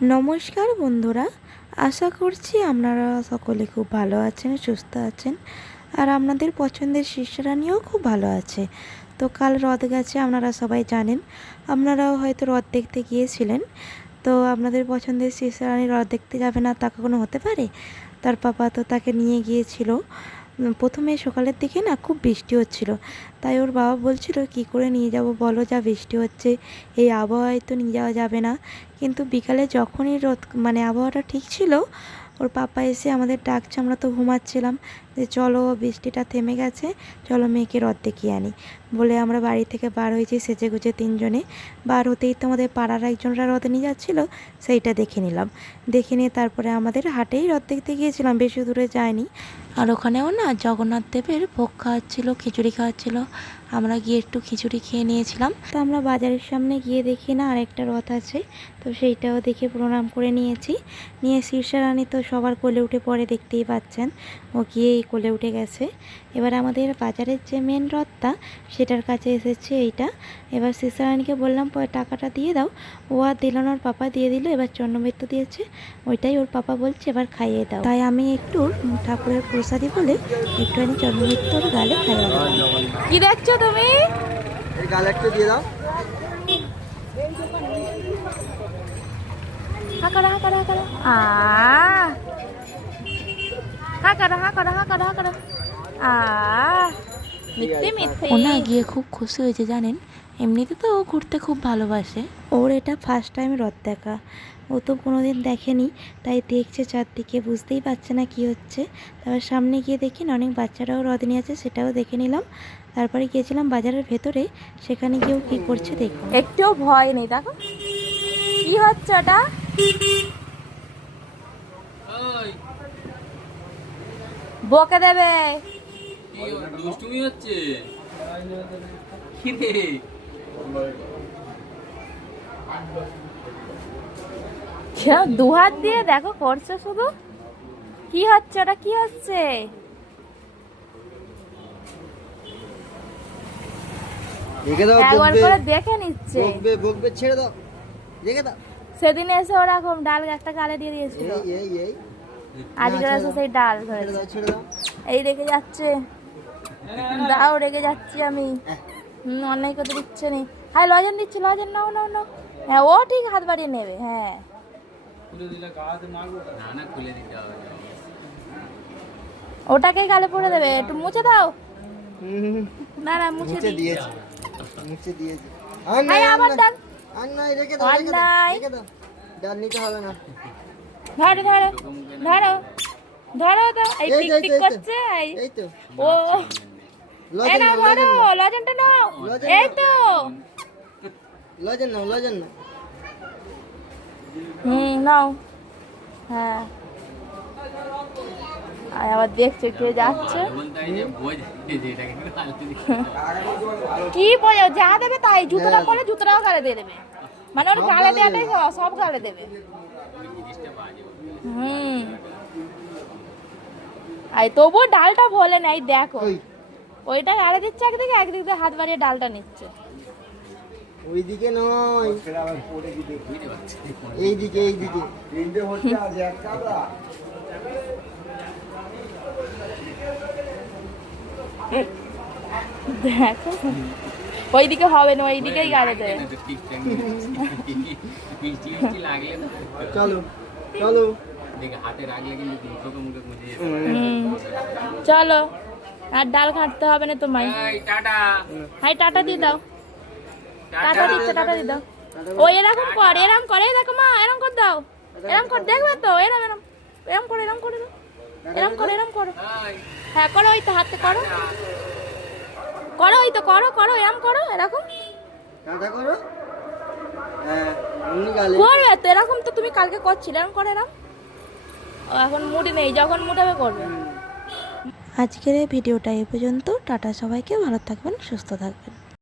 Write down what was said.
নমস্কার বন্ধুরা, আশা করছি আপনারা সকলে খুব ভালো আছেন, সুস্থ আছেন। আর আপনাদের পছন্দের শিষ্যরানীও খুব ভালো আছে। তো কাল রথ গেছে, আপনারা সবাই জানেন। আপনারাও হয়তো রথ দেখতে গিয়েছিলেন। তো আপনাদের পছন্দের শিষ্যরানী রথ দেখতে যাবে না তা কখনো হতে পারে? তার পাপা তো তাকে নিয়ে গিয়েছিল। প্রথমে সকালের দিকে না খুব বৃষ্টি হচ্ছিল, তাই ওর বাবা বলছিল কি করে নিয়ে যাব বলো, যা বৃষ্টি হচ্ছে এই আবহাওয়ায় তো নিয়ে যাওয়া যাবে না। কিন্তু বিকালে যখনই রোদ আবহাওয়াটা ঠিক ছিল, ওর পাপা এসে আমাদের ডাকছে। আমরা তো ঘুমাচ্ছিলাম, যে চলো বৃষ্টিটা থেমে গেছে, চলো মেয়েকে রথ দেখিয়ে আনি বলে আমরা বাড়ি থেকে বার হয়েছি সেজে গুজে তিনজনে। বার হতেই তো আমাদের পাড়ার একজনরা রথ নিয়ে যাচ্ছিলো, সেইটা দেখে নিলাম। দেখে নিয়ে তারপরে আমাদের হাটেই রথ দেখতে গিয়েছিলাম, বেশি দূরে যায়নি। আর ওখানেও না জগন্নাথ দেবের ভোগ খাওয়াচ্ছিলো, খিচুড়ি খাওয়াচ্ছিলো। আমরা গিয়ে একটু খিচুড়ি খেয়ে নিয়েছিলাম। তো আমরা বাজারের সামনে গিয়ে দেখি না আরেকটা রথ আছে, তো সেইটাও দেখে প্রণাম করে নিয়েছি। নিয়ে শীর্ষারানী তো সবার কোলে উঠে পড়ে, দেখতেই পাচ্ছেন ও গিয়েই কোলে উঠে গেছে। এবার আমাদের বাজারের যে মেন রথটা সেটার কাছে এসেছে এইটা। এবার শীর্ষারানীকে বললাম টাকাটা দিয়ে দাও, ও আর দিল না, ওর পাপা দিয়ে দিল। এবার চন্নমিত্র দিয়েছে, ওইটাই ওর পাপা বলছে এবার খাইয়ে দাও। তাই আমি একটু ঠাকুরের প্রসাদী বলে একটুখানি চন্নমিত্রর গালে খাইয়ে দিলাম। কি দেখছো তুমি? এই গালে একটু দিয়ে দাও। হা করো হা করো হা করো হা করো হা করো হা করো হা করো মিথ্যে মিথ্যে। ওনা গিয়ে খুব খুশি হয়েছে জানেন। এমনিতে তো ও ঘুরতে খুব ভালোবাসে, ওর এটা ফার্স্ট টাইম রথ দেখা। ও তো কোনোদিন দেখেনি, তাই দেখছে চারদিকে, বুঝতেই পারছে না কি হচ্ছে। তারপর সামনে গিয়ে দেখি না অনেক বাচ্চারাও রথ নিয়ে আছে, সেটাও দেখে নিলাম। তারপরে গিয়েছিলাম বাজারের ভেতরে, সেখানে গিয়েও কী করছে দেখুন। একটুও ভয় নেই, দেখো কি হচ্ছে ওটা। বকে দেবে। দুষ্টুমি হচ্ছে কি রে? দু হাত দিয়ে দেখো করছে শুধু। কি হচ্ছে ওটা, কি হচ্ছে? একবার করে দেখে নিচ্ছে। বকবে, ছেড়ে দাও, রেখে দাও। সেদিন এসে ওরকম ডাল একটা গালে দিয়ে দিয়েছিল, আজকে এসে সেই ডাল ধরেছে। ছেড়ে দাও। এই রেখে যাচ্ছে, দাও রেখে যাচ্ছি আমি। অন্যায় করতে দিচ্ছে নি। হ্যাঁ লজেন দিচ্ছি, লজেন নাও নাও নাও। হ্যাঁ ও ঠিক হাত বাড়িয়ে নেবে। হ্যাঁ ওটাকে গালে পড়ে দেবে, একটু মুছে দাও। না না মুছে দিয়েছি, মুছে দিয়েছি। আবার ডাল। আর নাই, রেখে দাও, রেখে দাও, রেখে দাও। ডাল নিতে হবে না। ধরো ধরো ধরো ধরো তো। এই টিক টিক করছে। এই তো ও এই নাও ধরো, লজেনটা নাও। এই তো লজেন নাও, লজেন নাও। নাও। হ্যাঁ আবার দেখছে কে যাচ্ছে। কি বলে যা দেবে তাই, জুতোটা পরে জুতোটাও গালে দিয়ে দেবে, মানে ওর গালে দেওয়াটাই সব গালে দেবে। আর তবুও ডালটা ভোলে নাই, দেখো ওইটা গালে দিচ্ছে একদিকে, একদিক দিয়ে হাত বাড়িয়ে ডালটা নিচ্ছে। ওইদিকে নয়, এইদিকে, এইদিকে। দেখো ওইদিকে হবে না, ওইদিকেই গালে দেবে। চলো চলো, চলো আর ডাল ঘাঁটতে হবে না তোমায়। হাই টাটা দিয়ে দাও। টাটা দিচ্ছে, টাটা দিয়ে দাও। ও এরকম কর, এরকম করে, দেখো মা এরকম করে দাও, এরকম করে দেখবে তো, এরম এরম এরম করে, এরম করে দাও, এরম করে, এরম করো। হ্যাঁ করো, ওই তো হাতে করো, করো ওই তো, করো করো, এরম করো, এরকম টাটা করো। হ্যাঁ এমনি গালে করবে তো, এরকম তো তুমি কালকে করছিলে, এরম করে এরম। এখন মুড নেই, যখন মুড হবে করবে। আজকের এই ভিডিওটা এই পর্যন্ত। টাটা, সবাইকে ভালো থাকবেন, সুস্থ থাকবেন।